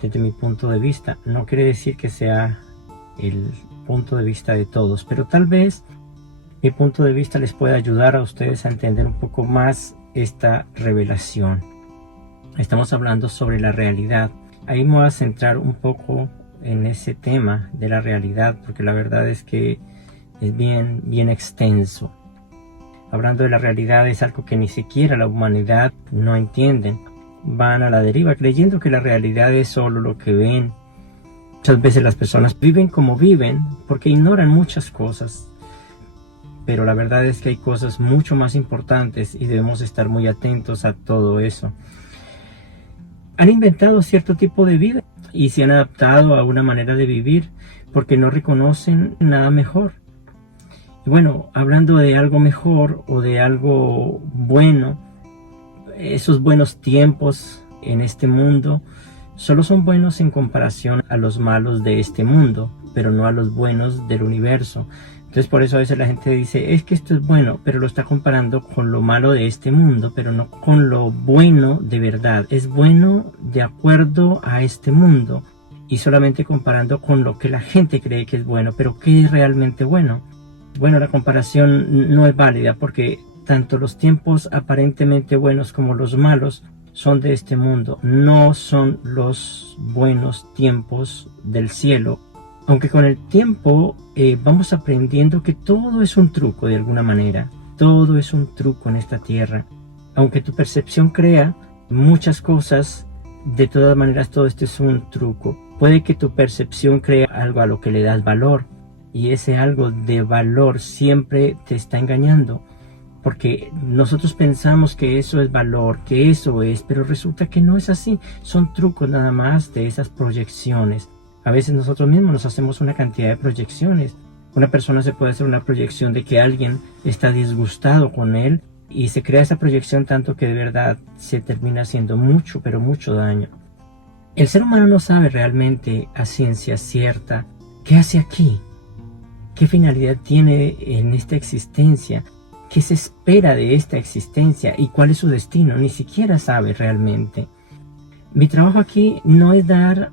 Desde mi punto de vista, no quiere decir que sea el punto de vista de todos, pero tal vez mi punto de vista les pueda ayudar a ustedes a entender un poco más esta revelación. Estamos hablando sobre la realidad. Ahí me voy a centrar un poco en ese tema de la realidad, porque la verdad es que es bien extenso. Hablando de la realidad es algo que ni siquiera la humanidad no entienden. Van a la deriva creyendo que la realidad es solo lo que ven. Muchas veces las personas viven como viven porque ignoran muchas cosas. Pero la verdad es que hay cosas mucho más importantes y debemos estar muy atentos a todo eso. Han inventado cierto tipo de vida y se han adaptado a una manera de vivir porque no reconocen nada mejor. Y bueno, hablando de algo mejor o de algo bueno, esos buenos tiempos en este mundo solo son buenos en comparación a los malos de este mundo, pero no a los buenos del universo. Entonces por eso a veces la gente dice, es que esto es bueno, pero lo está comparando con lo malo de este mundo, pero no con lo bueno de verdad. Es bueno de acuerdo a este mundo y solamente comparando con lo que la gente cree que es bueno, pero ¿qué es realmente bueno? Bueno, la comparación no es válida porque tanto los tiempos aparentemente buenos como los malos son de este mundo, no son los buenos tiempos del cielo. Aunque con el tiempo vamos aprendiendo que todo es un truco de alguna manera, todo es un truco en esta tierra. Aunque tu percepción crea muchas cosas, de todas maneras todo esto es un truco. Puede que tu percepción crea algo a lo que le das valor y ese algo de valor siempre te está engañando. Porque nosotros pensamos que eso es valor, que eso es, pero resulta que no es así. Son trucos nada más de esas proyecciones. A veces nosotros mismos nos hacemos una cantidad de proyecciones. Una persona se puede hacer una proyección de que alguien está disgustado con él y se crea esa proyección tanto que de verdad se termina haciendo mucho, pero mucho daño. El ser humano no sabe realmente a ciencia cierta qué hace aquí, qué finalidad tiene en esta existencia, qué se espera de esta existencia y cuál es su destino. Ni siquiera sabe realmente. Mi trabajo aquí no es dar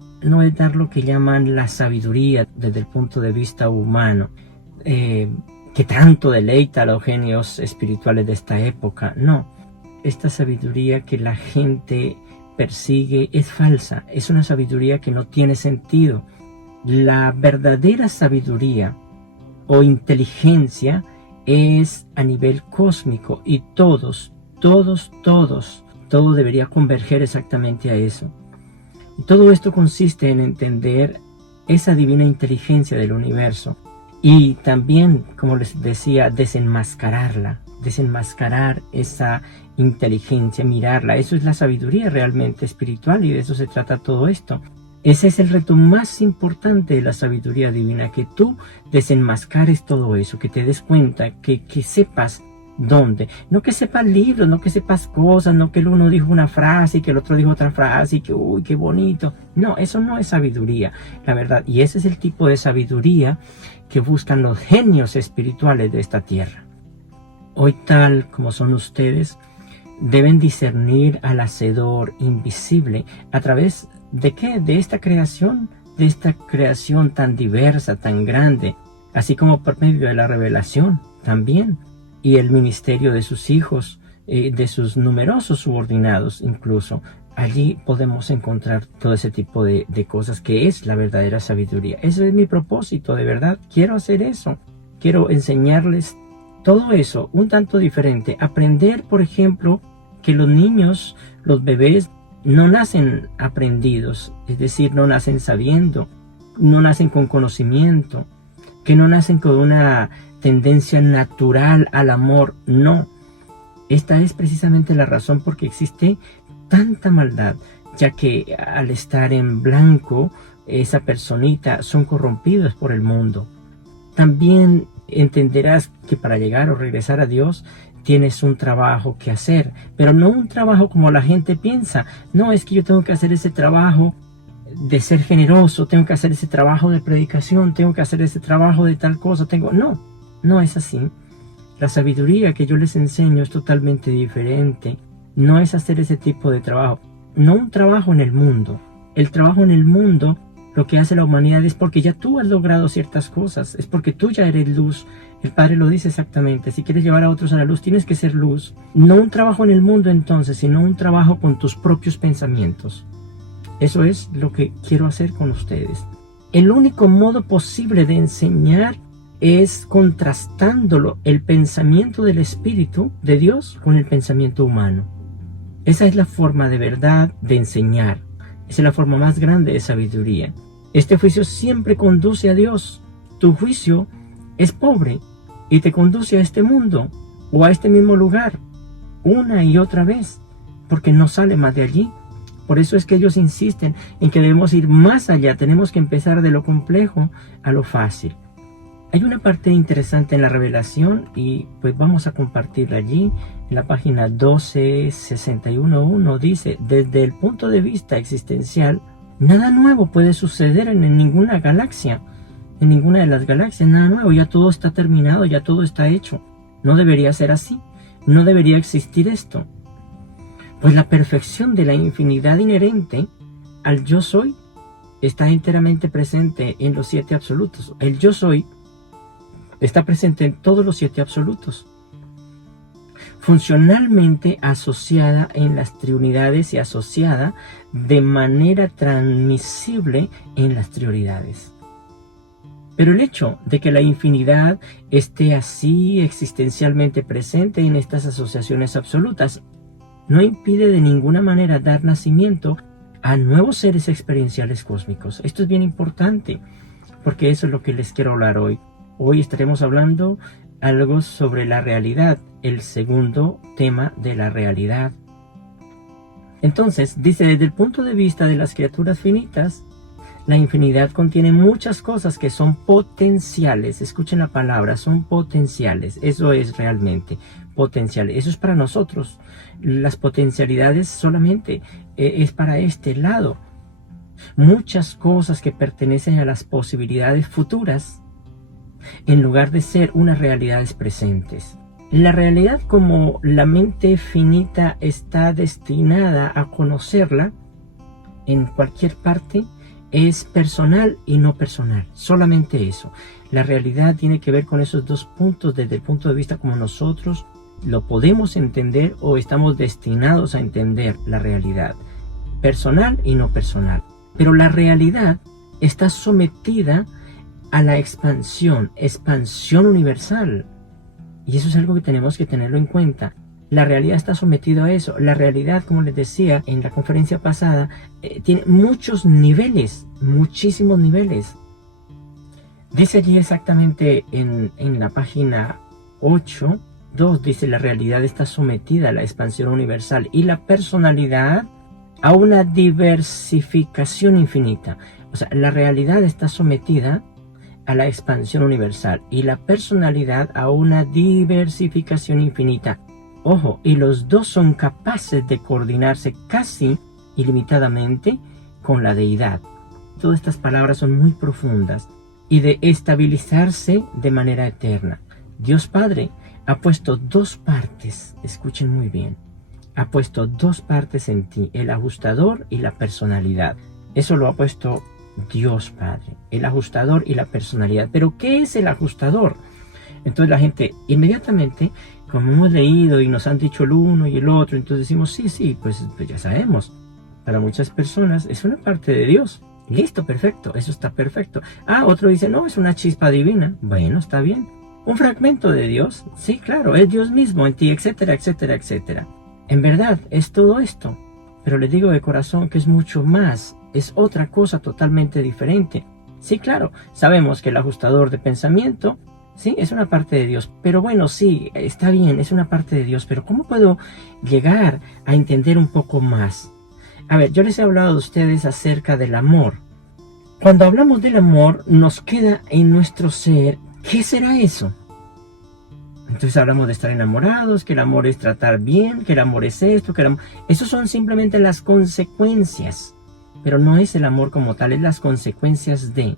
lo que llaman la sabiduría desde el punto de vista humano, que tanto deleita a los genios espirituales de esta época. No, esta sabiduría que la gente persigue es falsa, es una sabiduría que no tiene sentido. La verdadera sabiduría o inteligencia es a nivel cósmico y todo debería converger exactamente a eso. Y todo esto consiste en entender esa divina inteligencia del universo y también, como les decía, desenmascarar esa inteligencia, mirarla. Eso es la sabiduría realmente espiritual y de eso se trata todo esto. Ese es el reto más importante de la sabiduría divina, que tú desenmascares todo eso, que te des cuenta, que sepas dónde. No que sepas libros, no que sepas cosas, no que el uno dijo una frase y que el otro dijo otra frase y que uy, qué bonito. No, eso no es sabiduría, la verdad. Y ese es el tipo de sabiduría que buscan los genios espirituales de esta tierra. Hoy, tal como son ustedes, deben discernir al hacedor invisible a través ¿de qué? De esta creación tan diversa, tan grande, así como por medio de la revelación también, y el ministerio de sus hijos, de sus numerosos subordinados incluso. Allí podemos encontrar todo ese tipo de cosas que es la verdadera sabiduría. Ese es mi propósito, de verdad, quiero hacer eso, quiero enseñarles todo eso, un tanto diferente, aprender, por ejemplo, que los niños, los bebés, no nacen aprendidos, es decir, no nacen sabiendo, no nacen con conocimiento, que no nacen con una tendencia natural al amor, no. Esta es precisamente la razón por qué existe tanta maldad, ya que al estar en blanco, esa personita son corrompidos por el mundo. También entenderás que para llegar o regresar a Dios, tienes un trabajo que hacer, pero no un trabajo como la gente piensa. No, es que yo tengo que hacer ese trabajo de ser generoso, tengo que hacer ese trabajo de predicación, tengo que hacer ese trabajo de tal cosa, no es así. La sabiduría que yo les enseño es totalmente diferente. No es hacer ese tipo de trabajo, no un trabajo en el mundo, El trabajo en el mundo, lo que hace la humanidad es porque ya tú has logrado ciertas cosas, es porque tú ya eres luz. El Padre lo dice exactamente, si quieres llevar a otros a la luz, tienes que ser luz. No un trabajo en el mundo entonces, sino un trabajo con tus propios pensamientos. Eso es lo que quiero hacer con ustedes. El único modo posible de enseñar es contrastándolo el pensamiento del Espíritu de Dios con el pensamiento humano. Esa es la forma de verdad de enseñar. Esa es la forma más grande de sabiduría. Este juicio siempre conduce a Dios. Tu juicio es pobre y te conduce a este mundo o a este mismo lugar una y otra vez, porque no sale más de allí. Por eso es que ellos insisten en que debemos ir más allá. Tenemos que empezar de lo complejo a lo fácil. Hay una parte interesante en la revelación y pues vamos a compartirla allí. En la página 12.61.1 dice: desde el punto de vista existencial, nada nuevo puede suceder en ninguna galaxia. En ninguna de las galaxias, nada nuevo. Ya todo está terminado, ya todo está hecho. No debería ser así. No debería existir esto. Pues la perfección de la infinidad inherente al yo soy está enteramente presente en los 7 absolutos. El yo soy está presente en todos los 7 absolutos, funcionalmente asociada en las triunidades y asociada de manera transmisible en las trioridades. Pero el hecho de que la infinidad esté así existencialmente presente en estas asociaciones absolutas no impide de ninguna manera dar nacimiento a nuevos seres experienciales cósmicos. Esto es bien importante, porque eso es lo que les quiero hablar hoy. Hoy estaremos hablando algo sobre la realidad, el segundo tema de la realidad. Entonces, dice, desde el punto de vista de las criaturas finitas, la infinidad contiene muchas cosas que son potenciales. Escuchen la palabra, son potenciales. Eso es realmente potencial. Eso es para nosotros. Las potencialidades solamente es para este lado. Muchas cosas que pertenecen a las posibilidades futuras, en lugar de ser unas realidades presentes. La realidad, como la mente finita está destinada a conocerla en cualquier parte, es personal y no personal. Solamente eso. La realidad tiene que ver con esos dos puntos desde el punto de vista como nosotros lo podemos entender o estamos destinados a entender la realidad. Personal y no personal. Pero la realidad está sometida a la expansión universal. Y eso es algo que tenemos que tenerlo en cuenta. La realidad está sometida a eso. La realidad, como les decía en la conferencia pasada, tiene muchos niveles, muchísimos niveles. Dice allí exactamente en la página 8.2, dice: la realidad está sometida a la expansión universal y la personalidad a una diversificación infinita. O sea, la realidad está sometida a la expansión universal y la personalidad a una diversificación infinita. Ojo, y los dos son capaces de coordinarse casi ilimitadamente con la deidad. Todas estas palabras son muy profundas. Y de estabilizarse de manera eterna. Dios Padre ha puesto dos partes, escuchen muy bien, ha puesto dos partes en ti, el ajustador y la personalidad. Eso lo ha puesto Dios Padre, el ajustador y la personalidad. ¿Pero qué es el ajustador? Entonces la gente inmediatamente, como hemos leído y nos han dicho el uno y el otro, entonces decimos, sí, pues ya sabemos. Para muchas personas es una parte de Dios. Listo, perfecto, eso está perfecto. Otro dice, no, es una chispa divina. Bueno, está bien. Un fragmento de Dios, sí, claro, es Dios mismo en ti, etcétera, etcétera, etcétera. En verdad, es todo esto. Pero les digo de corazón que es mucho más, es otra cosa totalmente diferente. Sí, claro, sabemos que el ajustador de pensamiento, sí, es una parte de Dios. Pero bueno, sí, está bien, es una parte de Dios. Pero ¿cómo puedo llegar a entender un poco más? A ver, yo les he hablado a ustedes acerca del amor. Cuando hablamos del amor, nos queda en nuestro ser, ¿qué será eso? Entonces hablamos de estar enamorados, que el amor es tratar bien, que el amor es esto, que el amor... Esos son simplemente las consecuencias. Pero no es el amor como tal, es las consecuencias de.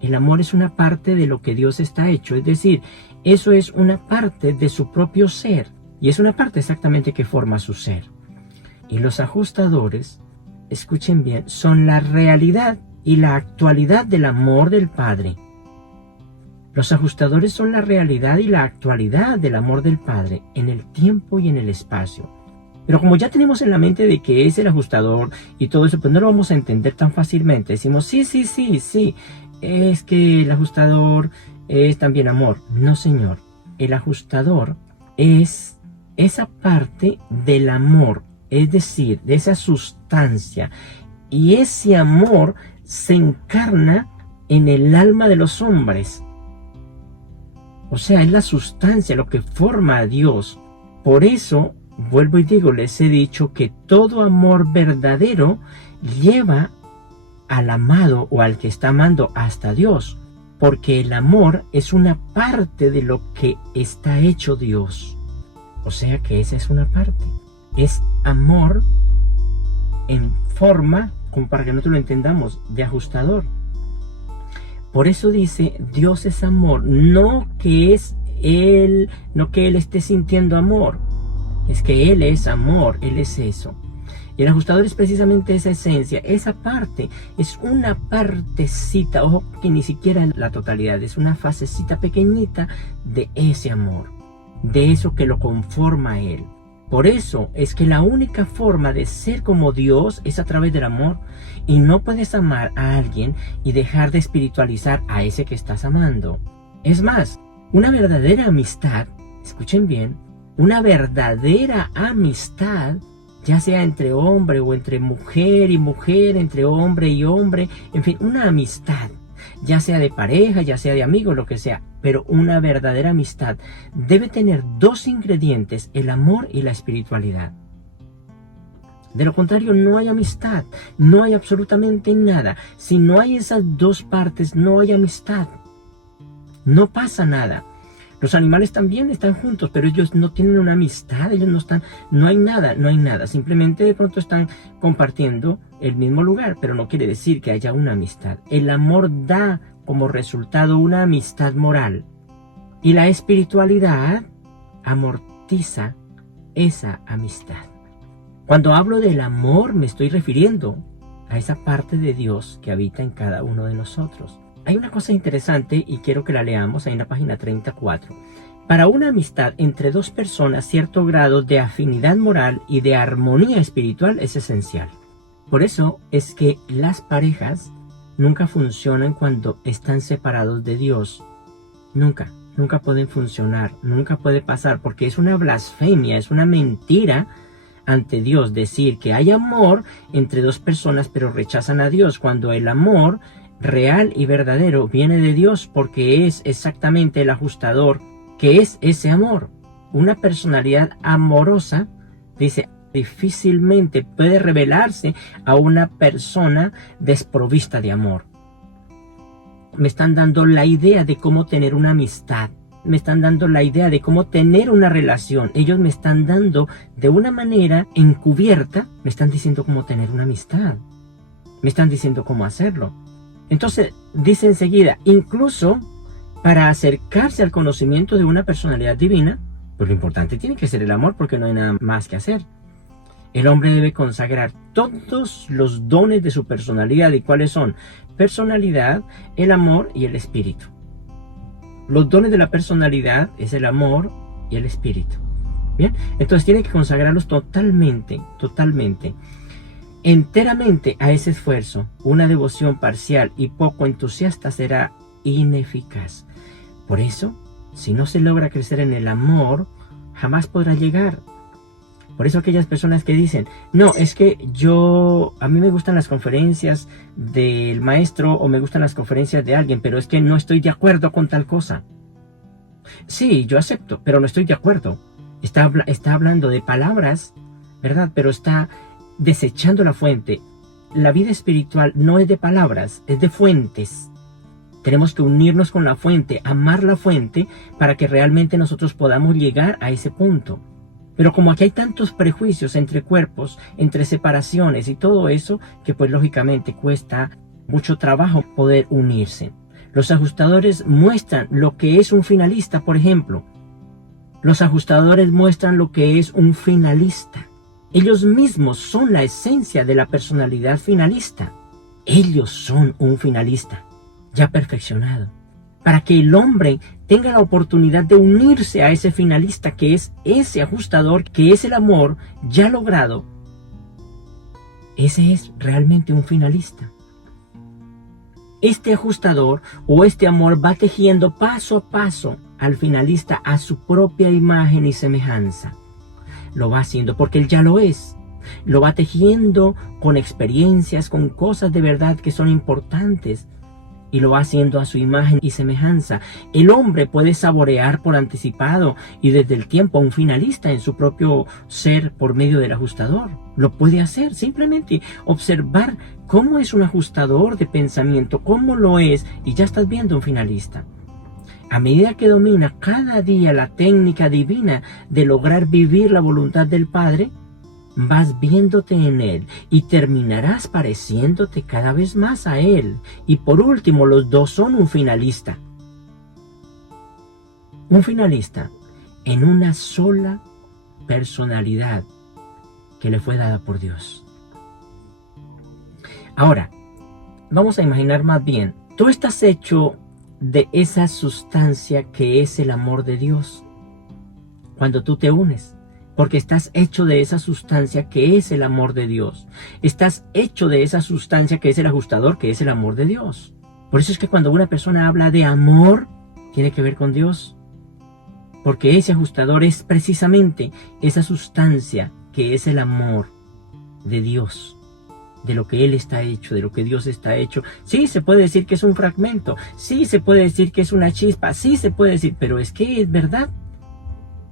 El amor es una parte de lo que Dios está hecho. Es decir, eso es una parte de su propio ser. Y es una parte exactamente que forma su ser. Y los ajustadores escuchen bien, son la realidad y la actualidad del amor del Padre. Los ajustadores son la realidad y la actualidad del amor del Padre en el tiempo y en el espacio. Pero como ya tenemos en la mente de que es el ajustador y todo eso, pues no lo vamos a entender tan fácilmente. Decimos, sí, es que el ajustador es también amor. No, señor. El ajustador es esa parte del amor, es decir, de esa sustancia. Y ese amor se encarna en el alma de los hombres. O sea, es la sustancia, lo que forma a Dios. Por eso, vuelvo y digo, les he dicho que todo amor verdadero lleva al amado o al que está amando hasta Dios. Porque el amor es una parte de lo que está hecho Dios. O sea que esa es una parte. Es amor en forma, como para que nosotros lo entendamos, de ajustador. Por eso dice, Dios es amor, no que Él esté sintiendo amor, es que Él es amor, Él es eso. Y el ajustador es precisamente esa esencia, esa parte, es una partecita, ojo que ni siquiera es la totalidad, es una fasecita pequeñita de ese amor, de eso que lo conforma a Él. Por eso es que la única forma de ser como Dios es a través del amor. Y no puedes amar a alguien y dejar de espiritualizar a ese que estás amando. Es más, una verdadera amistad, escuchen bien, una verdadera amistad, ya sea entre hombre o entre mujer y mujer, entre hombre y hombre, en fin, una amistad, ya sea de pareja, ya sea de amigos, lo que sea, pero una verdadera amistad debe tener dos ingredientes, el amor y la espiritualidad. De lo contrario, no hay amistad, no hay absolutamente nada. Si no hay esas dos partes, no hay amistad. No pasa nada. Los animales también están juntos, pero ellos no tienen una amistad, ellos no están, no hay nada. Simplemente de pronto están compartiendo el mismo lugar, pero no quiere decir que haya una amistad. El amor da como resultado una amistad moral. Y la espiritualidad amortiza esa amistad. Cuando hablo del amor me estoy refiriendo a esa parte de Dios que habita en cada uno de nosotros. Hay una cosa interesante y quiero que la leamos ahí en la página 34. Para una amistad entre dos personas, cierto grado de afinidad moral y de armonía espiritual es esencial. Por eso es que las parejas nunca funcionan cuando están separados de Dios. Nunca pueden funcionar, nunca puede pasar, porque es una blasfemia, es una mentira ante Dios decir que hay amor entre dos personas pero rechazan a Dios, cuando el amor real y verdadero viene de Dios, porque es exactamente el ajustador que es ese amor. Una personalidad amorosa, dice, difícilmente puede revelarse a una persona desprovista de amor. Me están dando la idea de cómo tener una amistad. Me están dando la idea de cómo tener una relación. Ellos me están dando de una manera encubierta, me están diciendo cómo tener una amistad. Me están diciendo cómo hacerlo. Entonces, dice enseguida, incluso para acercarse al conocimiento de una personalidad divina, pues lo importante tiene que ser el amor, porque no hay nada más que hacer. El hombre debe consagrar todos los dones de su personalidad. ¿Y cuáles son? Personalidad, el amor y el espíritu. Los dones de la personalidad es el amor y el espíritu. Bien, entonces tiene que consagrarlos totalmente, enteramente a ese esfuerzo. Una devoción parcial y poco entusiasta será ineficaz. Por eso, si no se logra crecer en el amor, jamás podrá llegar. Por eso aquellas personas que dicen, no, es que a mí me gustan las conferencias del maestro o me gustan las conferencias de alguien, pero es que no estoy de acuerdo con tal cosa. Sí, yo acepto, pero no estoy de acuerdo. Está hablando de palabras, ¿verdad? Pero está desechando la fuente. La vida espiritual no es de palabras, es de fuentes. Tenemos que unirnos con la fuente, amar la fuente, para que realmente nosotros podamos llegar a ese punto. Pero como aquí hay tantos prejuicios entre cuerpos, entre separaciones y todo eso, que pues lógicamente cuesta mucho trabajo poder unirse. Los ajustadores muestran lo que es un finalista, por ejemplo. Los ajustadores muestran lo que es un finalista. Ellos mismos son la esencia de la personalidad finalista. Ellos son un finalista ya perfeccionado, para que el hombre tenga la oportunidad de unirse a ese finalista que es ese ajustador, que es el amor ya logrado. Ese es realmente un finalista. Este ajustador o este amor va tejiendo paso a paso al finalista a su propia imagen y semejanza. Lo va haciendo porque él ya lo es. Lo va tejiendo con experiencias, con cosas de verdad que son importantes. Y lo va haciendo a su imagen y semejanza. El hombre puede saborear por anticipado y desde el tiempo a un finalista en su propio ser por medio del ajustador. Lo puede hacer, simplemente observar cómo es un ajustador de pensamiento, cómo lo es, y ya estás viendo un finalista. A medida que domina cada día la técnica divina de lograr vivir la voluntad del Padre, vas viéndote en Él y terminarás pareciéndote cada vez más a Él. Y por último, los dos son un finalista. Un finalista en una sola personalidad que le fue dada por Dios. Ahora, vamos a imaginar más bien, tú estás hecho de esa sustancia que es el amor de Dios cuando tú te unes. Porque estás hecho de esa sustancia que es el amor de Dios. Estás hecho de esa sustancia que es el ajustador, que es el amor de Dios. Por eso es que cuando una persona habla de amor, tiene que ver con Dios. Porque ese ajustador es precisamente esa sustancia que es el amor de Dios. De lo que Él está hecho, de lo que Dios está hecho. Sí, se puede decir que es un fragmento. Sí, se puede decir que es una chispa. Sí, se puede decir, pero es que es verdad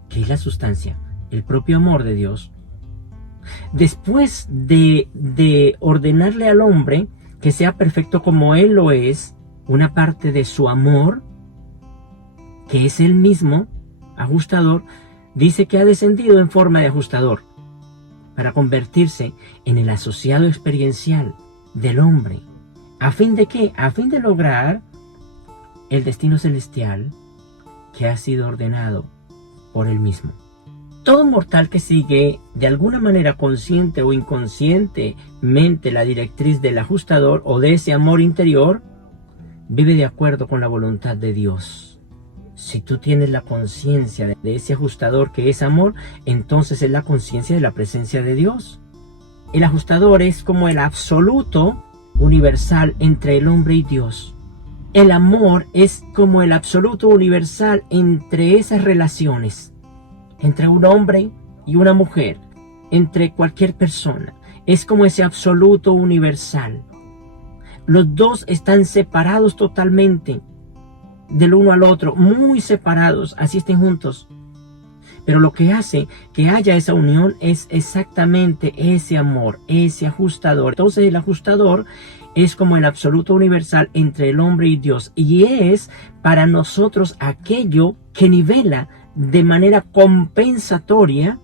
que es la sustancia, el propio amor de Dios. Después de ordenarle al hombre que sea perfecto como Él lo es, una parte de su amor, que es Él mismo, ajustador, dice que ha descendido en forma de ajustador para convertirse en el asociado experiencial del hombre. ¿A fin de qué? A fin de lograr el destino celestial que ha sido ordenado por Él mismo. Todo mortal que sigue de alguna manera consciente o inconscientemente la directriz del ajustador o de ese amor interior, vive de acuerdo con la voluntad de Dios. Si tú tienes la conciencia de ese ajustador que es amor, entonces es la conciencia de la presencia de Dios. El ajustador es como el absoluto universal entre el hombre y Dios. El amor es como el absoluto universal entre esas relaciones, entre un hombre y una mujer, entre cualquier persona. Es como ese absoluto universal. Los dos están separados totalmente del uno al otro, muy separados, así estén juntos. Pero lo que hace que haya esa unión es exactamente ese amor, ese ajustador. Entonces el ajustador es como el absoluto universal entre el hombre y Dios, y es para nosotros aquello que nivela de manera compensatoria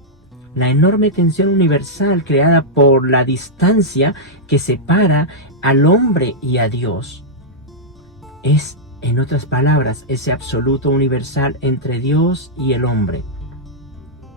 la enorme tensión universal creada por la distancia que separa al hombre y a Dios. Es, en otras palabras, ese absoluto universal entre Dios y el hombre.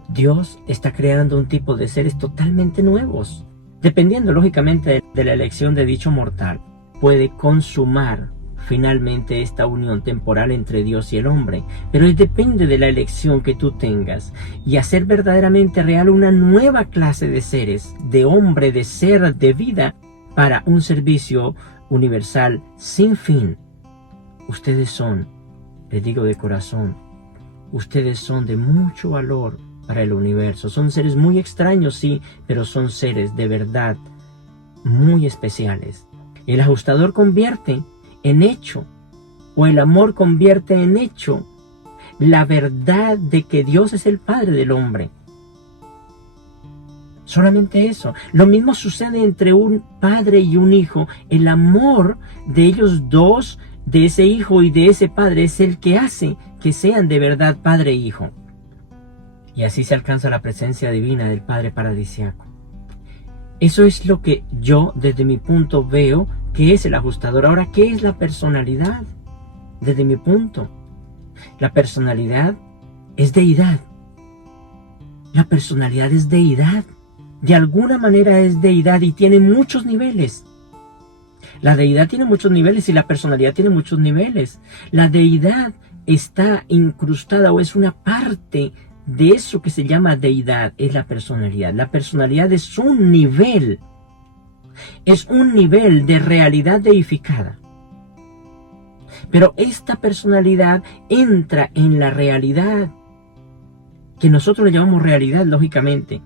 Dios está creando un tipo de seres totalmente nuevos. Dependiendo lógicamente de la elección de dicho mortal, puede consumar finalmente esta unión temporal entre Dios y el hombre, pero depende de la elección que tú tengas y hacer verdaderamente real una nueva clase de seres, de hombre, de ser, de vida, para un servicio universal sin fin. Ustedes son, les digo de corazón, ustedes son de mucho valor para el universo. Son seres muy extraños, sí, pero son seres de verdad muy especiales. El ajustador convierte en hecho, o el amor convierte en hecho, la verdad de que Dios es el Padre del hombre. Solamente eso. Lo mismo sucede entre un padre y un hijo. El amor de ellos dos, de ese hijo y de ese padre, es el que hace que sean de verdad padre e hijo. Y así se alcanza la presencia divina del Padre paradisíaco. Eso es lo que yo, desde mi punto, veo que es el ajustador. Ahora, ¿qué es la personalidad? Desde mi punto, la personalidad es deidad. La personalidad es deidad. de alguna manera es deidad y tiene muchos niveles. La deidad tiene muchos niveles y la personalidad tiene muchos niveles. La deidad está incrustada o es una parte de eso que se llama deidad, es la personalidad. La personalidad es un nivel de realidad deificada. Pero esta personalidad entra en la realidad, que nosotros le llamamos realidad, lógicamente,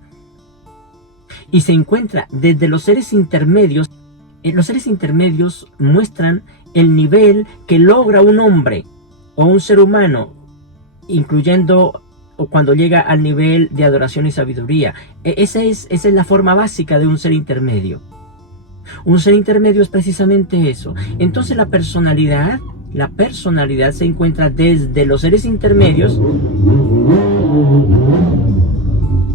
y se encuentra desde los seres intermedios. Los seres intermedios muestran el nivel que logra un hombre o un ser humano, incluyendo cuando llega al nivel de adoración y sabiduría. Esa es la forma básica de un ser intermedio. Un ser intermedio es precisamente eso. Entonces la personalidad se encuentra desde los seres intermedios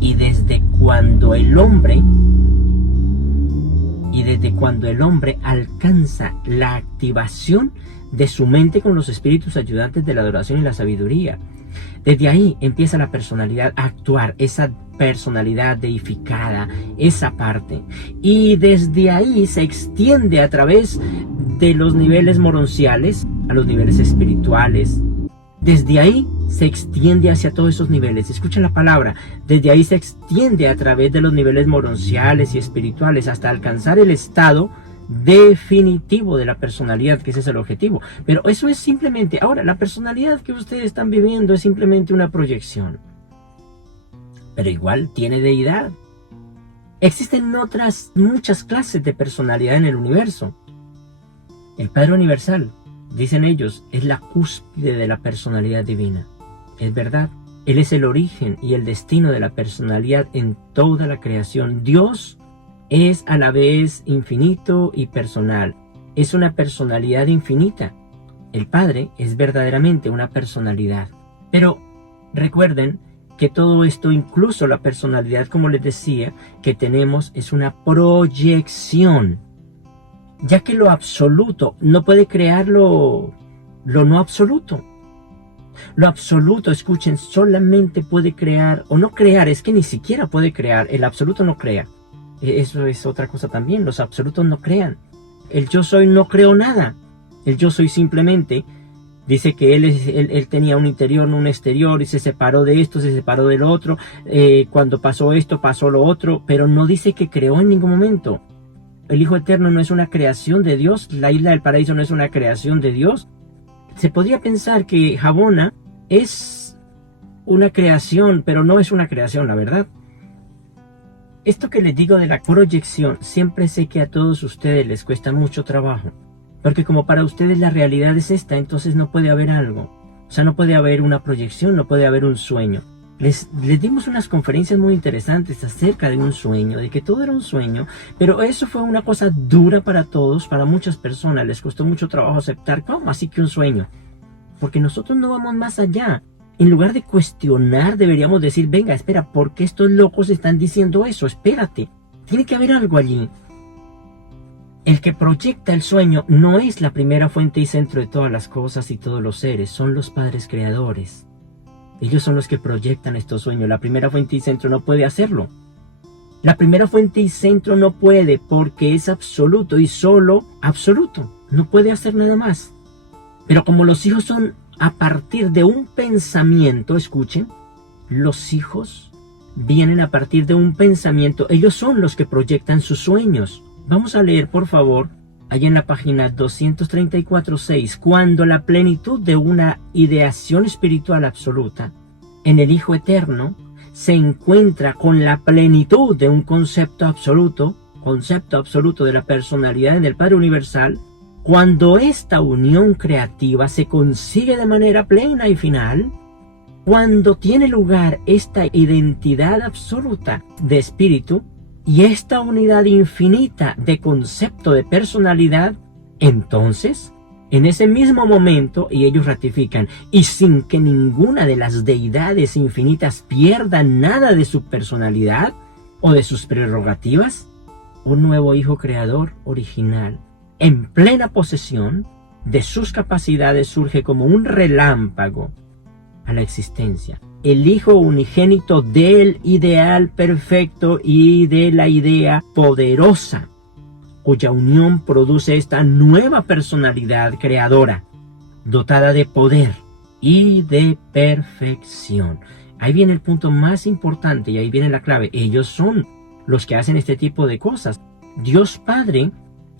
y desde cuando el hombre alcanza la activación de su mente con los espíritus ayudantes de la adoración y la sabiduría. Desde ahí empieza la personalidad a actuar, esa personalidad deificada, esa parte. Y desde ahí se extiende a través de los niveles moronciales a los niveles espirituales. Desde ahí se extiende hacia todos esos niveles. Escuchen la palabra. Desde ahí se extiende a través de los niveles moronciales y espirituales hasta alcanzar el estado definitivo de la personalidad, que ese es el objetivo. Pero eso es simplemente, ahora, la personalidad que ustedes están viviendo es simplemente una proyección. Pero igual tiene deidad. Existen muchas clases de personalidad en el universo. El Padre Universal, dicen ellos, es la cúspide de la personalidad divina. Es verdad. Él es el origen y el destino de la personalidad en toda la creación. Dios es a la vez infinito y personal. Es una personalidad infinita. El Padre es verdaderamente una personalidad. Pero recuerden que todo esto, incluso la personalidad, como les decía, que tenemos, es una proyección. Ya que lo absoluto no puede crear lo no absoluto. Lo absoluto, escuchen, solamente puede crear, o no crear, es que ni siquiera puede crear. El absoluto no crea. Eso es otra cosa también. Los absolutos no crean. El yo soy no creó nada. El yo soy simplemente dice que él tenía un interior, no un exterior, y se separó de esto, se separó del otro. Cuando pasó esto, pasó lo otro, pero no dice que creó en ningún momento. El Hijo Eterno no es una creación de Dios. La isla del paraíso no es una creación de Dios. Se podría pensar que Jabona es una creación, pero no es una creación, la verdad. Esto que les digo de la proyección, siempre sé que a todos ustedes les cuesta mucho trabajo. Porque como para ustedes la realidad es esta, entonces no puede haber algo. O sea, no puede haber una proyección, no puede haber un sueño. Les dimos unas conferencias muy interesantes acerca de un sueño, de que todo era un sueño, pero eso fue una cosa dura para todos, para muchas personas. Les costó mucho trabajo aceptar, ¿cómo así que un sueño? Porque nosotros no vamos más allá. En lugar de cuestionar, deberíamos decir, venga, espera, ¿por qué estos locos están diciendo eso? Espérate, tiene que haber algo allí. El que proyecta el sueño no es la primera fuente y centro de todas las cosas y todos los seres, son los padres creadores. Ellos son los que proyectan estos sueños. La primera fuente y centro no puede hacerlo. La primera fuente y centro no puede porque es absoluto y solo absoluto. No puede hacer nada más. Pero como los hijos son a partir de un pensamiento, escuchen, los hijos vienen a partir de un pensamiento. Ellos son los que proyectan sus sueños. Vamos a leer, por favor, allá en la página 234.6, cuando la plenitud de una ideación espiritual absoluta en el Hijo Eterno se encuentra con la plenitud de un concepto absoluto de la personalidad en el Padre Universal, cuando esta unión creativa se consigue de manera plena y final, cuando tiene lugar esta identidad absoluta de espíritu, y esta unidad infinita de concepto de personalidad, entonces, en ese mismo momento, y ellos ratifican, y sin que ninguna de las deidades infinitas pierda nada de su personalidad o de sus prerrogativas, un nuevo Hijo Creador original, en plena posesión de sus capacidades, surge como un relámpago a la existencia. el Hijo unigénito del ideal perfecto y de la idea poderosa, cuya unión produce esta nueva personalidad creadora, dotada de poder y de perfección. Ahí viene el punto más importante y ahí viene la clave. Ellos son los que hacen este tipo de cosas. Dios Padre,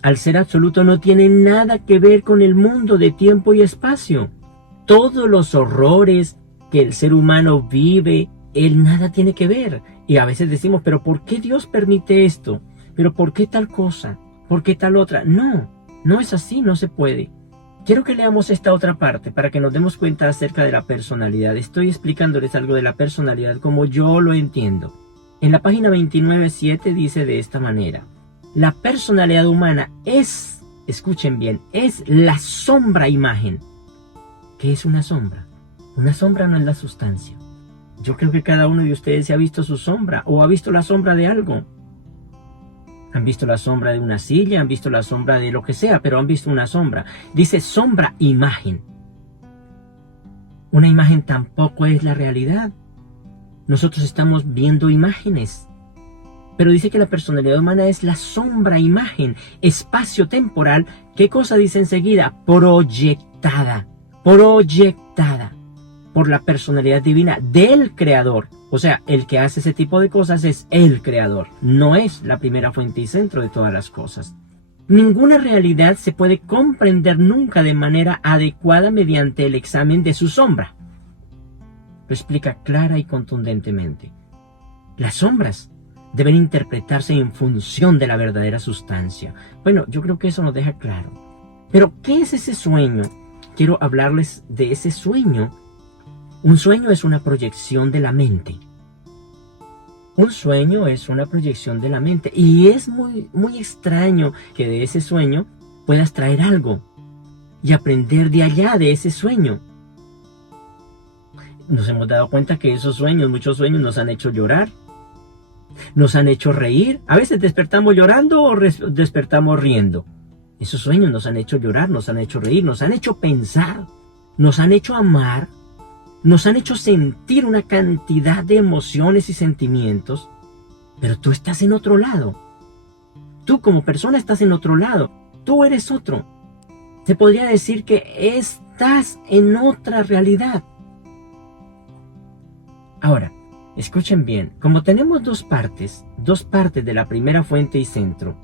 al ser absoluto, no tiene nada que ver con el mundo de tiempo y espacio. Todos los horrores que el ser humano vive, Él nada tiene que ver. Y a veces decimos, pero ¿por qué Dios permite esto? ¿Pero por qué tal cosa? ¿Por qué tal otra? No, no es así, no se puede. Quiero que leamos esta otra parte para que nos demos cuenta acerca de la personalidad. Estoy explicándoles algo de la personalidad como yo lo entiendo. En la página 29.7 dice de esta manera: la personalidad humana es, escuchen bien, es la sombra imagen. ¿Qué es una sombra? Una sombra no es la sustancia. Yo creo que cada uno de ustedes se ha visto su sombra o ha visto la sombra de algo. Han visto la sombra de una silla, han visto la sombra de lo que sea, pero han visto una sombra. Dice sombra imagen. Una imagen tampoco es la realidad. Nosotros estamos viendo imágenes. Pero dice que la personalidad humana es la sombra imagen, espacio temporal. ¿Qué cosa dice enseguida? Proyectada. Proyectada por la personalidad divina del Creador. O sea, el que hace ese tipo de cosas es el Creador, no es la primera fuente y centro de todas las cosas. Ninguna realidad se puede comprender nunca de manera adecuada mediante el examen de su sombra. Lo explica clara y contundentemente. Las sombras deben interpretarse en función de la verdadera sustancia. Bueno, yo creo que eso nos deja claro. Pero, ¿qué es ese sueño? Quiero hablarles de ese sueño. Un sueño es una proyección de la mente. Un sueño es una proyección de la mente. Y es muy extraño que de ese sueño puedas traer algo y aprender de allá de ese sueño. Nos hemos dado cuenta que esos sueños, muchos sueños, nos han hecho llorar, nos han hecho reír. A veces despertamos llorando o despertamos riendo. Esos sueños nos han hecho llorar, nos han hecho reír, nos han hecho pensar, nos han hecho amar, nos han hecho sentir una cantidad de emociones y sentimientos, pero tú estás en otro lado. Tú como persona estás en otro lado. Tú eres otro. Se podría decir que estás en otra realidad. Ahora, escuchen bien. Como tenemos dos partes de la primera fuente y centro,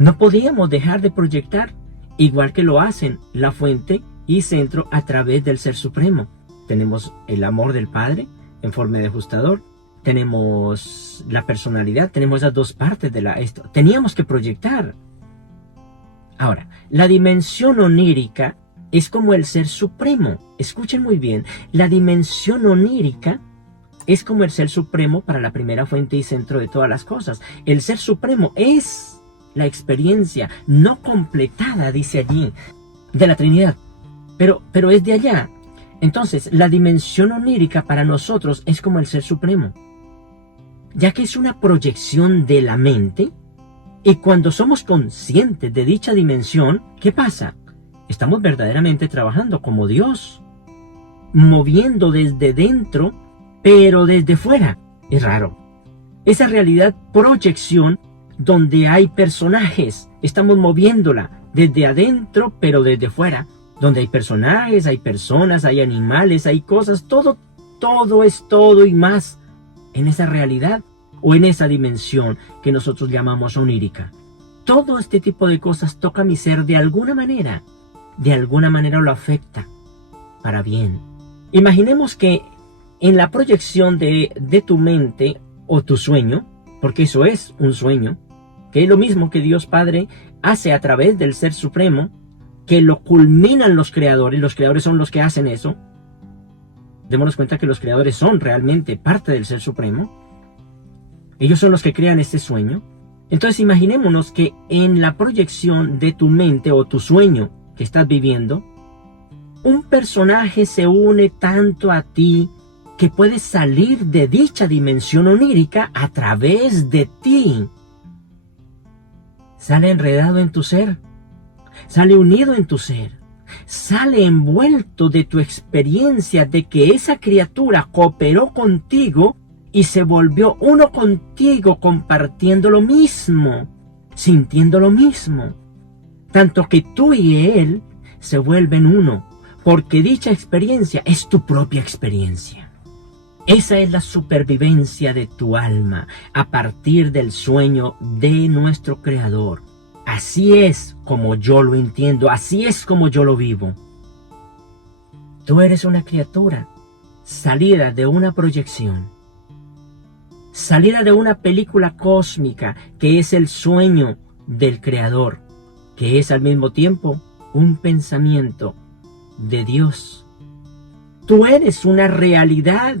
no podíamos dejar de proyectar, igual que lo hacen la fuente y centro a través del Ser Supremo. Tenemos el amor del Padre en forma de ajustador, tenemos la personalidad, tenemos esas dos partes de esto. Teníamos que proyectar. Ahora, la dimensión onírica es como el Ser Supremo. Escuchen muy bien, la dimensión onírica es como el Ser Supremo para la primera fuente y centro de todas las cosas. El Ser Supremo es la experiencia no completada, dice allí, de la Trinidad, pero es de allá. Entonces, la dimensión onírica para nosotros es como el Ser Supremo, ya que es una proyección de la mente, y cuando somos conscientes de dicha dimensión, ¿qué pasa? Estamos verdaderamente trabajando como Dios, moviendo desde dentro, pero desde fuera. Es raro. Esa realidad proyección donde hay personajes, estamos moviéndola desde adentro, pero desde fuera. Donde hay personajes, hay personas, hay animales, hay cosas, todo es todo y más en esa realidad o en esa dimensión que nosotros llamamos onírica. Todo este tipo de cosas toca mi ser de alguna manera lo afecta para bien. Imaginemos que en la proyección de tu mente o tu sueño, porque eso es un sueño, que es lo mismo que Dios Padre hace a través del Ser Supremo, que lo culminan los creadores son los que hacen eso. Démonos cuenta que los creadores son realmente parte del Ser Supremo. Ellos son los que crean este sueño. Entonces imaginémonos que en la proyección de tu mente o tu sueño que estás viviendo, un personaje se une tanto a ti que puedes salir de dicha dimensión onírica a través de ti. Sale enredado en tu ser. Sale unido en tu ser, sale envuelto de tu experiencia de que esa criatura cooperó contigo y se volvió uno contigo, compartiendo lo mismo, sintiendo lo mismo. Tanto que tú y él se vuelven uno, porque dicha experiencia es tu propia experiencia. Esa es la supervivencia de tu alma a partir del sueño de nuestro Creador. Así es como yo lo entiendo, así es como yo lo vivo. Tú eres una criatura salida de una proyección, salida de una película cósmica que es el sueño del Creador, que es al mismo tiempo un pensamiento de Dios. Tú eres una realidad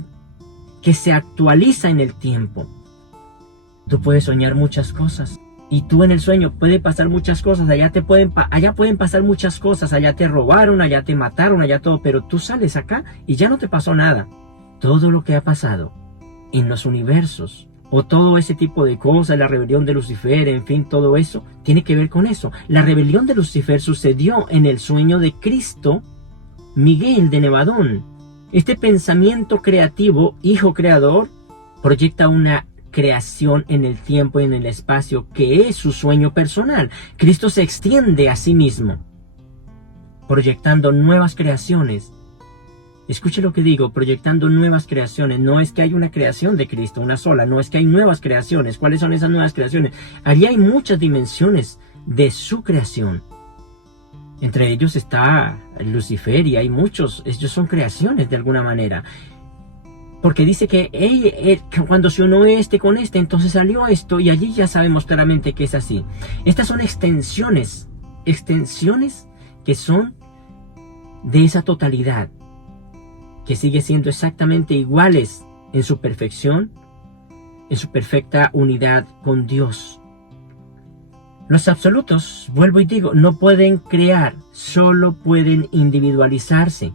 que se actualiza en el tiempo. Tú puedes soñar muchas cosas y tú en el sueño puede pasar muchas cosas, allá pueden pasar muchas cosas, allá te robaron, allá te mataron, allá todo, pero tú sales acá y ya no te pasó nada. Todo lo que ha pasado en los universos o todo ese tipo de cosas, la rebelión de Lucifer, en fin, todo eso tiene que ver con eso. La rebelión de Lucifer sucedió en el sueño de Cristo Miguel de Nevadón. Este pensamiento creativo, hijo creador, proyecta una creación en el tiempo y en el espacio que es su sueño personal. Cristo se extiende a sí mismo, proyectando nuevas creaciones. Escuche lo que digo, proyectando nuevas creaciones. No es que hay una creación de Cristo, una sola, no es que hay nuevas creaciones. ¿Cuáles son esas nuevas creaciones? Allí hay muchas dimensiones de su creación. Entre ellos está Lucifer y hay muchos, ellos son creaciones de alguna manera. Porque dice que cuando se unió este con este, entonces salió esto y allí ya sabemos claramente que es así. Estas son extensiones que son de esa totalidad, que sigue siendo exactamente iguales en su perfección, en su perfecta unidad con Dios. Los absolutos, vuelvo y digo, no pueden crear, solo pueden individualizarse.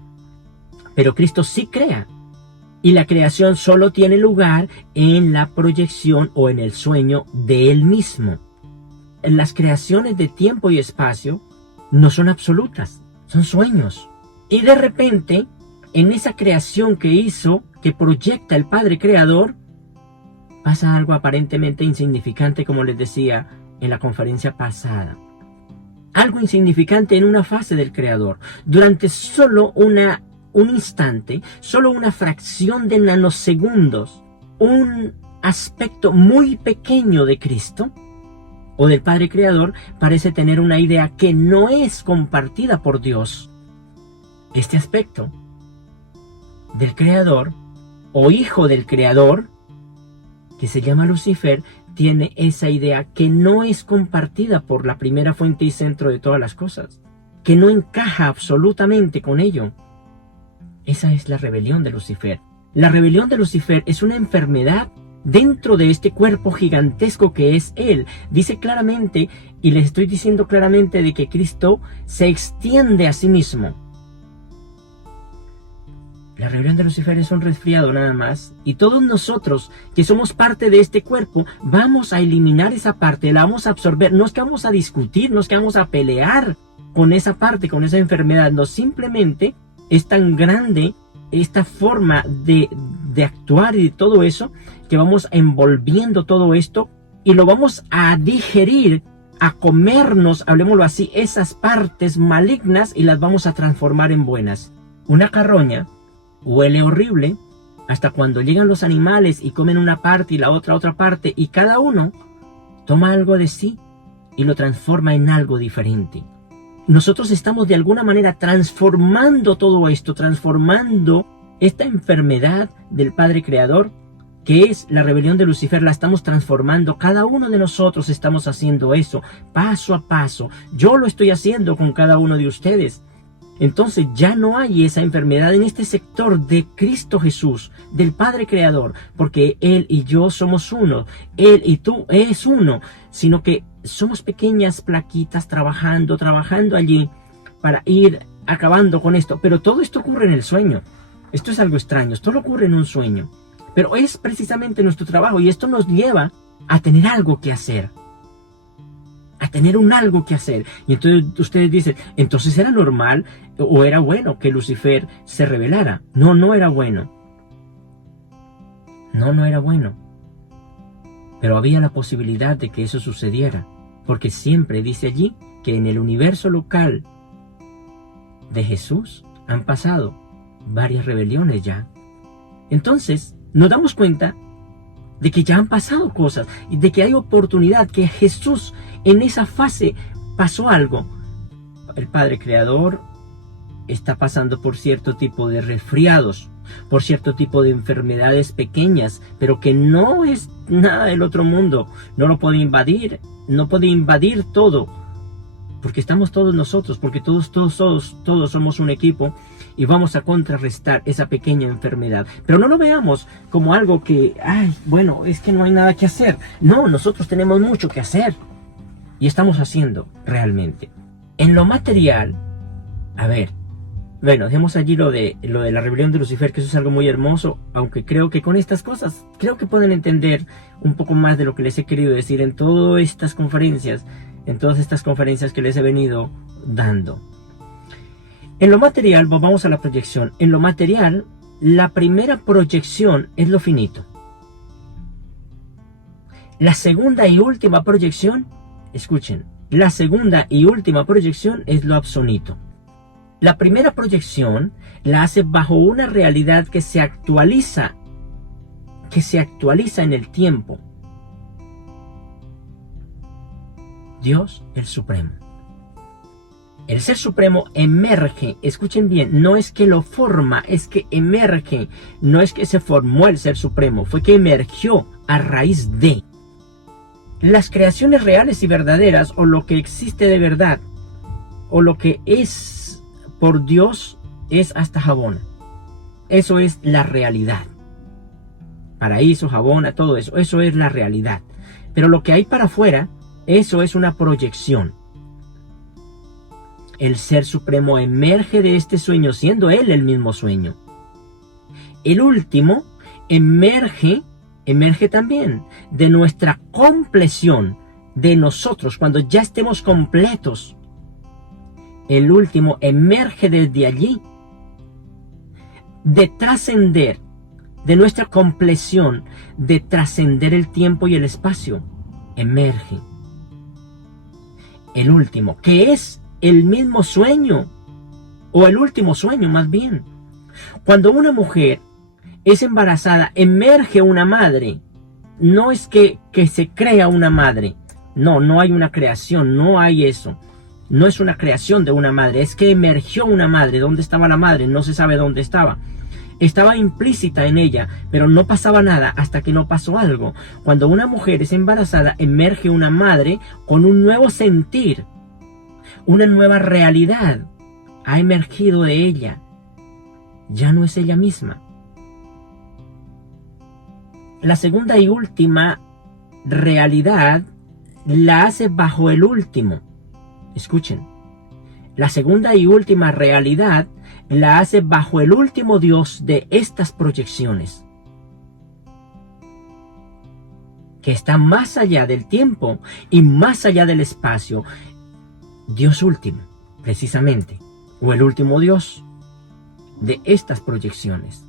Pero Cristo sí crea. Y la creación solo tiene lugar en la proyección o en el sueño de Él mismo. Las creaciones de tiempo y espacio no son absolutas, son sueños. Y de repente, en esa creación que hizo, que proyecta el Padre Creador, pasa algo aparentemente insignificante, como les decía en la conferencia pasada. Algo insignificante en una fase del Creador. Durante solo un instante, solo una fracción de nanosegundos, un aspecto muy pequeño de Cristo o del Padre Creador parece tener una idea que no es compartida por Dios. Este aspecto del Creador o hijo del Creador, que se llama Lucifer, tiene esa idea que no es compartida por la primera fuente y centro de todas las cosas, que no encaja absolutamente con ello. Esa es la rebelión de Lucifer. La rebelión de Lucifer es una enfermedad dentro de este cuerpo gigantesco que es Él. Dice claramente, y les estoy diciendo claramente, de que Cristo se extiende a sí mismo. La rebelión de Lucifer es un resfriado nada más, y todos nosotros que somos parte de este cuerpo vamos a eliminar esa parte, la vamos a absorber. No es que vamos a discutir, no es que vamos a pelear con esa parte, con esa enfermedad, no, simplemente es tan grande esta forma de actuar y de todo eso, que vamos envolviendo todo esto y lo vamos a digerir, a comernos, hablemoslo así, esas partes malignas, y las vamos a transformar en buenas. Una carroña huele horrible hasta cuando llegan los animales y comen una parte y la otra parte, y cada uno toma algo de sí y lo transforma en algo diferente. Nosotros estamos de alguna manera transformando todo esto, transformando esta enfermedad del Padre Creador, que es la rebelión de Lucifer, la estamos transformando. Cada uno de nosotros estamos haciendo eso, paso a paso. Yo lo estoy haciendo con cada uno de ustedes. Entonces ya no hay esa enfermedad en este sector de Cristo Jesús, del Padre Creador, porque Él y yo somos uno, Él y tú es uno, sino que somos pequeñas plaquitas trabajando allí para ir acabando con esto. Pero todo esto ocurre en el sueño. Esto es algo extraño, esto lo ocurre en un sueño. Pero es precisamente nuestro trabajo, y esto nos lleva a tener algo que hacer. a tener un algo que hacer. Y entonces ustedes dicen, entonces era normal o era bueno que Lucifer se rebelara. No, no era bueno. No, no era bueno. Pero había la posibilidad de que eso sucediera, porque siempre dice allí que en el universo local de Jesús han pasado varias rebeliones ya. Entonces nos damos cuenta de que ya han pasado cosas y de que hay oportunidad, que Jesús en esa fase pasó algo. El Padre Creador está pasando por cierto tipo de resfriados, por cierto tipo de enfermedades pequeñas, pero que no es nada del otro mundo, no lo puede invadir, no puede invadir todo, porque estamos todos nosotros, porque todos somos un equipo y vamos a contrarrestar esa pequeña enfermedad. Pero no lo veamos como algo que, ay, bueno, es que no hay nada que hacer. No, nosotros tenemos mucho que hacer y estamos haciendo realmente. En lo material, a ver, bueno, dejemos allí lo de la rebelión de Lucifer, que eso es algo muy hermoso, aunque creo que con estas cosas, creo que pueden entender un poco más de lo que les he querido decir en todas estas conferencias que les he venido dando. En lo material, vamos a la proyección. En lo material, la primera proyección es lo finito. La segunda y última proyección, escuchen, la segunda y última proyección es lo absoluto. La primera proyección la hace bajo una realidad que se actualiza en el tiempo. Dios, el Supremo. El Ser Supremo emerge, escuchen bien, no es que lo forma, es que emerge, no es que se formó el Ser Supremo, fue que emergió a raíz de las creaciones reales y verdaderas, o lo que existe de verdad, o lo que es por Dios, es hasta Jabona. Eso es la realidad. Paraíso, Jabona, todo eso, eso es la realidad. Pero lo que hay para afuera, eso es una proyección. El Ser Supremo emerge de este sueño, siendo Él el mismo sueño. El último emerge también de nuestra compleción, de nosotros, cuando ya estemos completos. El último emerge desde allí, de trascender, de nuestra compleción, de trascender el tiempo y el espacio. Emerge el último, que es el mismo sueño, o el último sueño más bien. Cuando una mujer es embarazada, emerge una madre. No es que se crea una madre. No, no hay una creación, no hay eso. No es una creación de una madre, es que emergió una madre. ¿Dónde estaba la madre? No se sabe dónde estaba. Estaba implícita en ella, pero no pasaba nada hasta que no pasó algo. Cuando una mujer es embarazada, emerge una madre con un nuevo sentir, una nueva realidad. Ha emergido de ella. Ya no es ella misma. La segunda y última realidad la hace bajo el último. Escuchen. La segunda y última realidad la hace bajo el último Dios de estas proyecciones, que está más allá del tiempo y más allá del espacio. Dios último, precisamente, o el último Dios de estas proyecciones.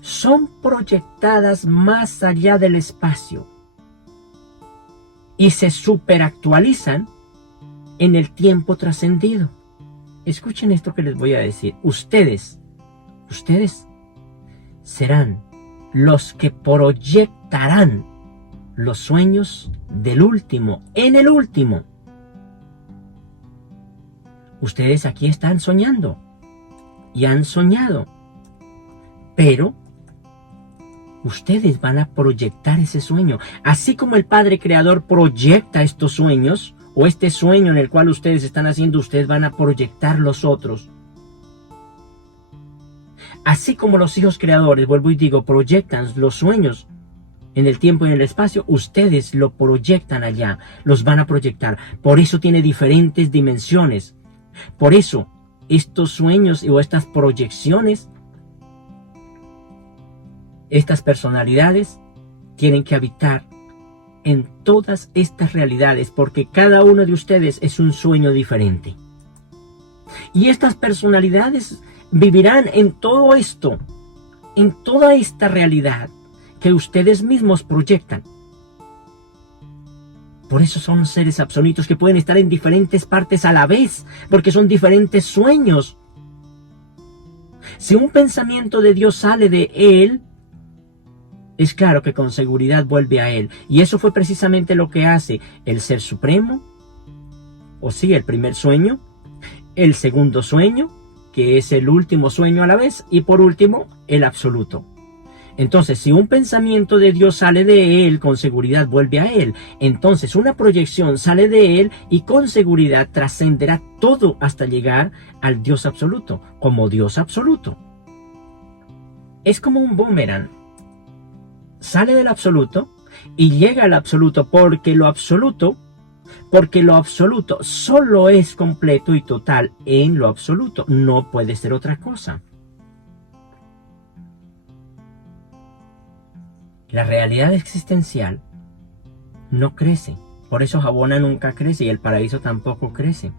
Son proyectadas más allá del espacio y se superactualizan en el tiempo trascendido. Escuchen esto que les voy a decir. Ustedes serán los que proyectarán los sueños del último en el último. Ustedes aquí están soñando y han soñado, pero ustedes van a proyectar ese sueño. Así como el Padre Creador proyecta estos sueños, o este sueño en el cual ustedes están haciendo, ustedes van a proyectar los otros. Así como los hijos creadores, vuelvo y digo, proyectan los sueños en el tiempo y en el espacio, ustedes lo proyectan allá, los van a proyectar. Por eso tiene diferentes dimensiones. Por eso estos sueños o estas proyecciones, estas personalidades, tienen que habitar en todas estas realidades, porque cada uno de ustedes es un sueño diferente. Y estas personalidades vivirán en todo esto, en toda esta realidad que ustedes mismos proyectan. Por eso son seres absolutos que pueden estar en diferentes partes a la vez, porque son diferentes sueños. Si un pensamiento de Dios sale de él, es claro que con seguridad vuelve a él. Y eso fue precisamente lo que hace el Ser Supremo, o sí, el primer sueño, el segundo sueño, que es el último sueño a la vez, y por último, el absoluto. Entonces, si un pensamiento de Dios sale de él, con seguridad vuelve a él. Entonces, una proyección sale de él y con seguridad trascenderá todo hasta llegar al Dios absoluto, como Dios absoluto. Es como un boomerang. Sale del absoluto y llega al absoluto porque lo absoluto solo es completo y total en lo absoluto. No puede ser otra cosa. La realidad existencial no crece. Por eso Habona nunca crece y el paraíso tampoco crece.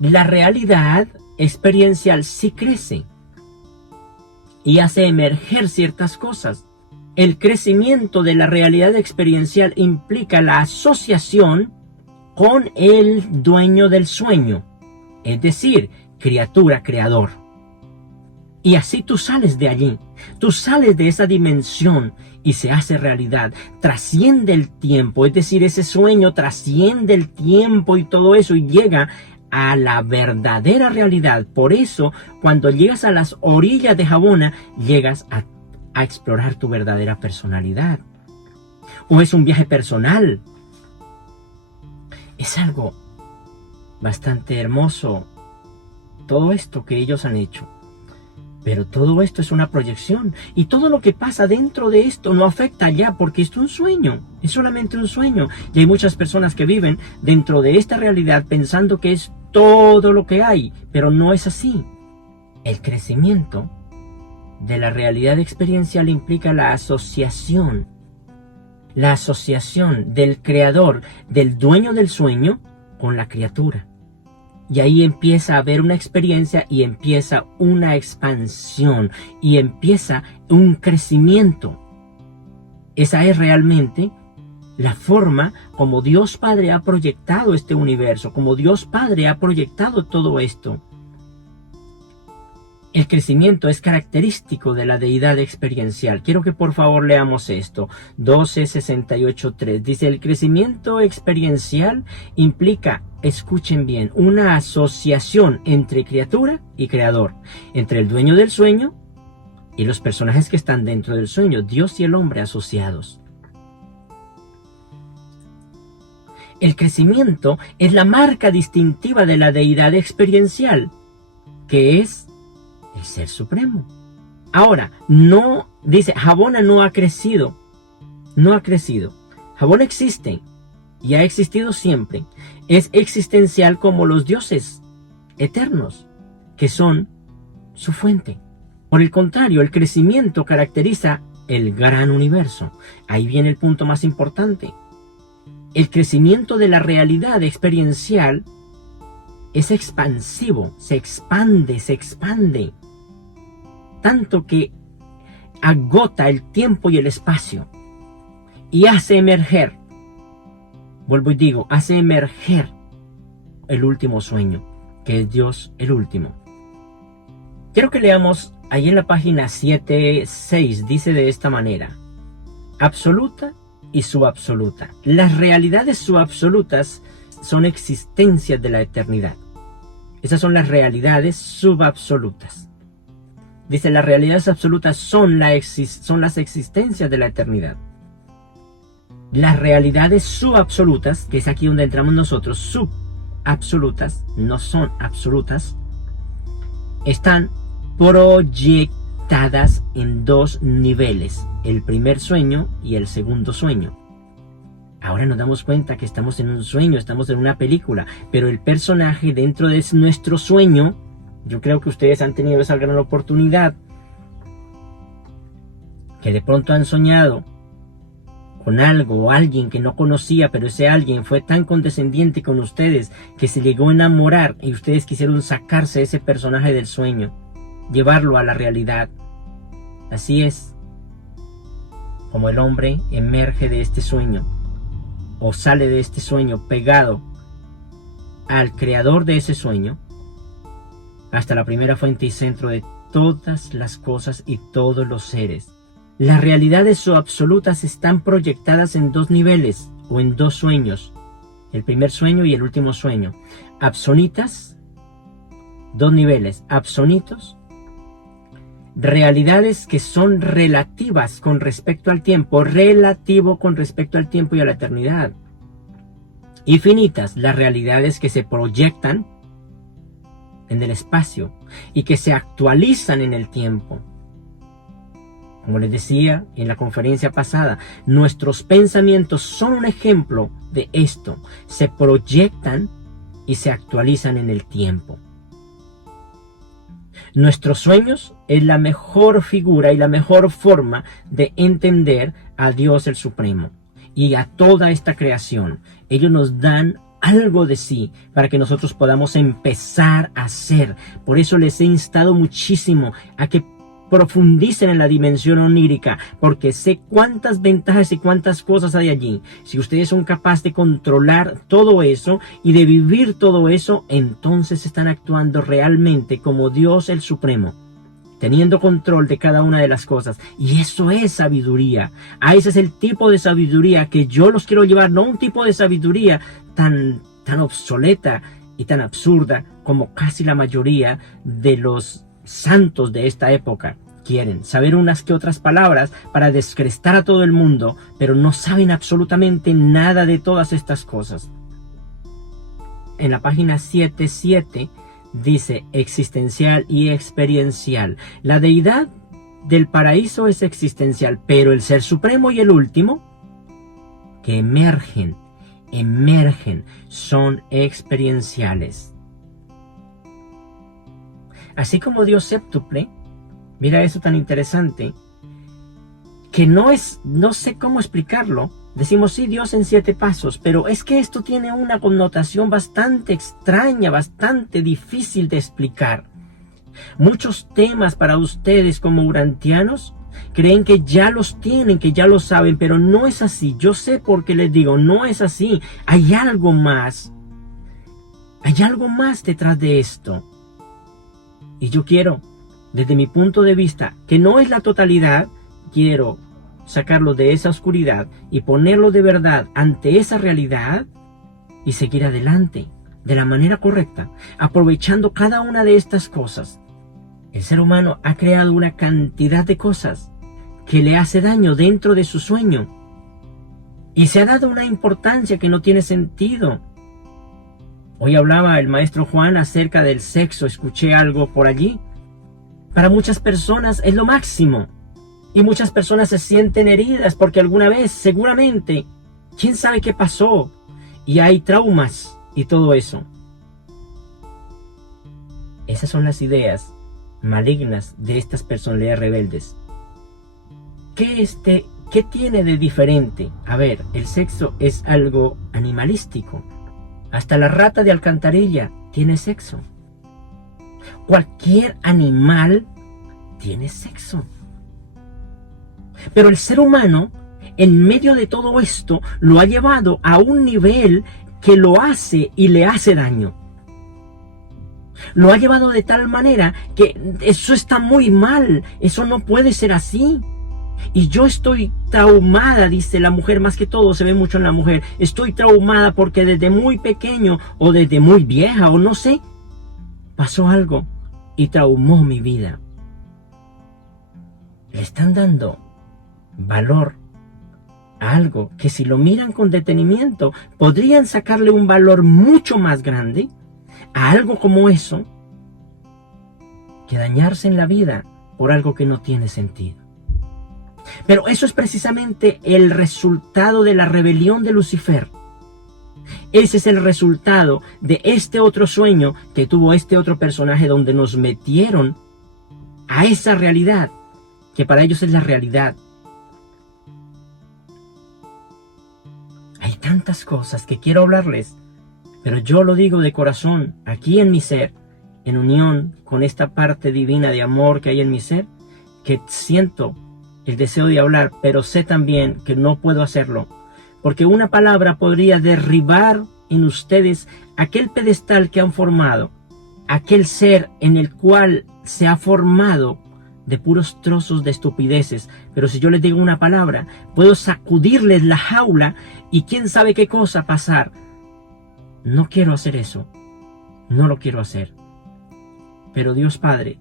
La realidad experiencial sí crece y hace emerger ciertas cosas. El crecimiento de la realidad experiencial implica la asociación con el dueño del sueño, es decir, criatura, creador. Y así tú sales de allí, tú sales de esa dimensión y se hace realidad, trasciende el tiempo, es decir, ese sueño trasciende el tiempo y todo eso y llega a la verdadera realidad. Por eso, cuando llegas a las orillas de Habona, llegas a explorar tu verdadera personalidad. O es un viaje personal. Es algo bastante hermoso todo esto que ellos han hecho. Pero todo esto es una proyección y todo lo que pasa dentro de esto no afecta allá porque esto es un sueño, es solamente un sueño. Y hay muchas personas que viven dentro de esta realidad pensando que es todo lo que hay, pero no es así. El crecimiento de la realidad experiencial implica la asociación del creador, del dueño del sueño, con la criatura. Y ahí empieza a haber una experiencia y empieza una expansión y empieza un crecimiento. Esa es realmente la forma como Dios Padre ha proyectado este universo, como Dios Padre ha proyectado todo esto. El crecimiento es característico de la deidad experiencial. Quiero que por favor leamos esto. 12.68.3 dice: el crecimiento experiencial implica, escuchen bien, una asociación entre criatura y creador, entre el dueño del sueño y los personajes que están dentro del sueño, Dios y el hombre asociados. El crecimiento es la marca distintiva de la deidad experiencial, que es el Ser Supremo. Ahora, no, dice, Habona no ha crecido. No ha crecido. Habona existe y ha existido siempre. Es existencial como los dioses eternos, que son su fuente. Por el contrario, el crecimiento caracteriza el gran universo. Ahí viene el punto más importante. El crecimiento de la realidad experiencial es expansivo, se expande, tanto que agota el tiempo y el espacio y hace emerger, vuelvo y digo, hace emerger el último sueño, que es Dios el último. Quiero que leamos ahí en la página 7.6, dice de esta manera: absoluta y subabsoluta. Las realidades subabsolutas son existencias de la eternidad. Esas son las realidades subabsolutas. Dice, las realidades absolutas son las existencias de la eternidad. Las realidades subabsolutas, que es aquí donde entramos nosotros, subabsolutas, no son absolutas, están proyectadas en dos niveles, el primer sueño y el segundo sueño. Ahora nos damos cuenta que estamos en un sueño, estamos en una película, pero el personaje dentro de nuestro sueño, yo creo que ustedes han tenido esa gran oportunidad, que de pronto han soñado con algo o alguien que no conocía, pero ese alguien fue tan condescendiente con ustedes que se llegó a enamorar y ustedes quisieron sacarse ese personaje del sueño, llevarlo a la realidad. Así es como el hombre emerge de este sueño o sale de este sueño pegado al creador de ese sueño hasta la primera fuente y centro de todas las cosas y todos los seres. Las realidades absolutas están proyectadas en dos niveles o en dos sueños, el primer sueño y el último sueño. Absonitas, dos niveles, absonitos, realidades que son relativas con respecto al tiempo, relativo con respecto al tiempo y a la eternidad. Y finitas, las realidades que se proyectan en el espacio y que se actualizan en el tiempo. Como les decía en la conferencia pasada, nuestros pensamientos son un ejemplo de esto. Se proyectan y se actualizan en el tiempo. Nuestros sueños es la mejor figura y la mejor forma de entender a Dios el Supremo y a toda esta creación. Ellos nos dan algo de sí para que nosotros podamos empezar a hacer. Por eso les he instado muchísimo a que profundicen en la dimensión onírica, porque sé cuántas ventajas y cuántas cosas hay allí. Si ustedes son capaces de controlar todo eso y de vivir todo eso, entonces están actuando realmente como Dios el Supremo, teniendo control de cada una de las cosas. Y eso es sabiduría. Ese es el tipo de sabiduría que yo los quiero llevar, no un tipo de sabiduría tan obsoleta y tan absurda como casi la mayoría de los santos de esta época quieren. Saber unas que otras palabras para descrestar a todo el mundo, pero no saben absolutamente nada de todas estas cosas. En la página 7.7 dice existencial y experiencial. La deidad del paraíso es existencial, pero el ser supremo y el último que emergen son experienciales. Así como Dios séptuple, mira eso tan interesante, que no sé cómo explicarlo. Decimos sí, Dios en 7 pasos, pero es que esto tiene una connotación bastante extraña, bastante difícil de explicar. Muchos temas para ustedes como urantianos creen que ya los tienen, que ya lo saben, pero no es así. Yo sé por qué les digo, no es así. Hay algo más. Hay algo más detrás de esto. Y yo quiero, desde mi punto de vista, que no es la totalidad, quiero sacarlo de esa oscuridad y ponerlo de verdad ante esa realidad y seguir adelante de la manera correcta, aprovechando cada una de estas cosas. El ser humano ha creado una cantidad de cosas que le hace daño dentro de su sueño y se ha dado una importancia que no tiene sentido. Hoy hablaba el maestro Juan acerca del sexo, escuché algo por allí. Para muchas personas es lo máximo. Y muchas personas se sienten heridas porque alguna vez, seguramente, quién sabe qué pasó. Y hay traumas y todo eso. Esas son las ideas malignas de estas personalidades rebeldes. ¿Qué tiene de diferente? A ver, el sexo es algo animalístico. Hasta la rata de alcantarilla tiene sexo. Cualquier animal tiene sexo. Pero el ser humano, en medio de todo esto, lo ha llevado a un nivel que lo hace y le hace daño. Lo ha llevado de tal manera que eso está muy mal. Eso no puede ser así. Y yo estoy traumada, dice la mujer, más que todo se ve mucho en la mujer. Estoy traumada porque desde muy pequeño o desde muy vieja o no sé, pasó algo y traumó mi vida. Le están dando valor a algo que si lo miran con detenimiento podrían sacarle un valor mucho más grande a algo como eso que dañarse en la vida por algo que no tiene sentido. Pero eso es precisamente el resultado de la rebelión de Lucifer. Ese es el resultado de este otro sueño que tuvo este otro personaje, donde nos metieron a esa realidad que para ellos es la realidad. tantas cosas que quiero hablarles, pero yo lo digo de corazón, aquí en mi ser, en unión con esta parte divina de amor que hay en mi ser, que siento el deseo de hablar, pero sé también que no puedo hacerlo, porque una palabra podría derribar en ustedes aquel pedestal que han formado, aquel ser en el cual se ha formado de puros trozos de estupideces. Pero si yo les digo una palabra, puedo sacudirles la jaula y quién sabe qué cosa pasar. No quiero hacer eso, no lo quiero hacer. Pero Dios Padre,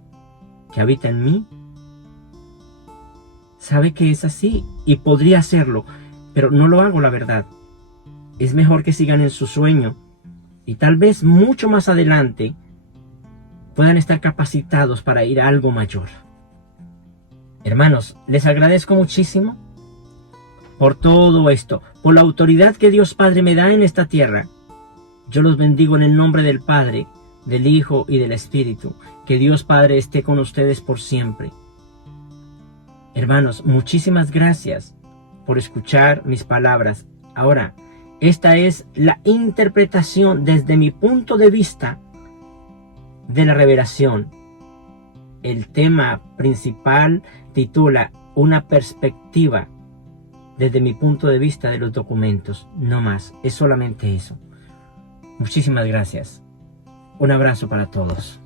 que habita en mí, sabe que es así y podría hacerlo, pero no lo hago, la verdad. Es mejor que sigan en su sueño y tal vez mucho más adelante puedan estar capacitados para ir a algo mayor. Hermanos, les agradezco muchísimo por todo esto, por la autoridad que Dios Padre me da en esta tierra. Yo los bendigo en el nombre del Padre, del Hijo y del Espíritu. Que Dios Padre esté con ustedes por siempre. Hermanos, muchísimas gracias por escuchar mis palabras. Ahora, esta es la interpretación desde mi punto de vista de la revelación. El tema principal titula Una perspectiva desde mi punto de vista de los documentos. No más, es solamente eso. Muchísimas gracias. Un abrazo para todos.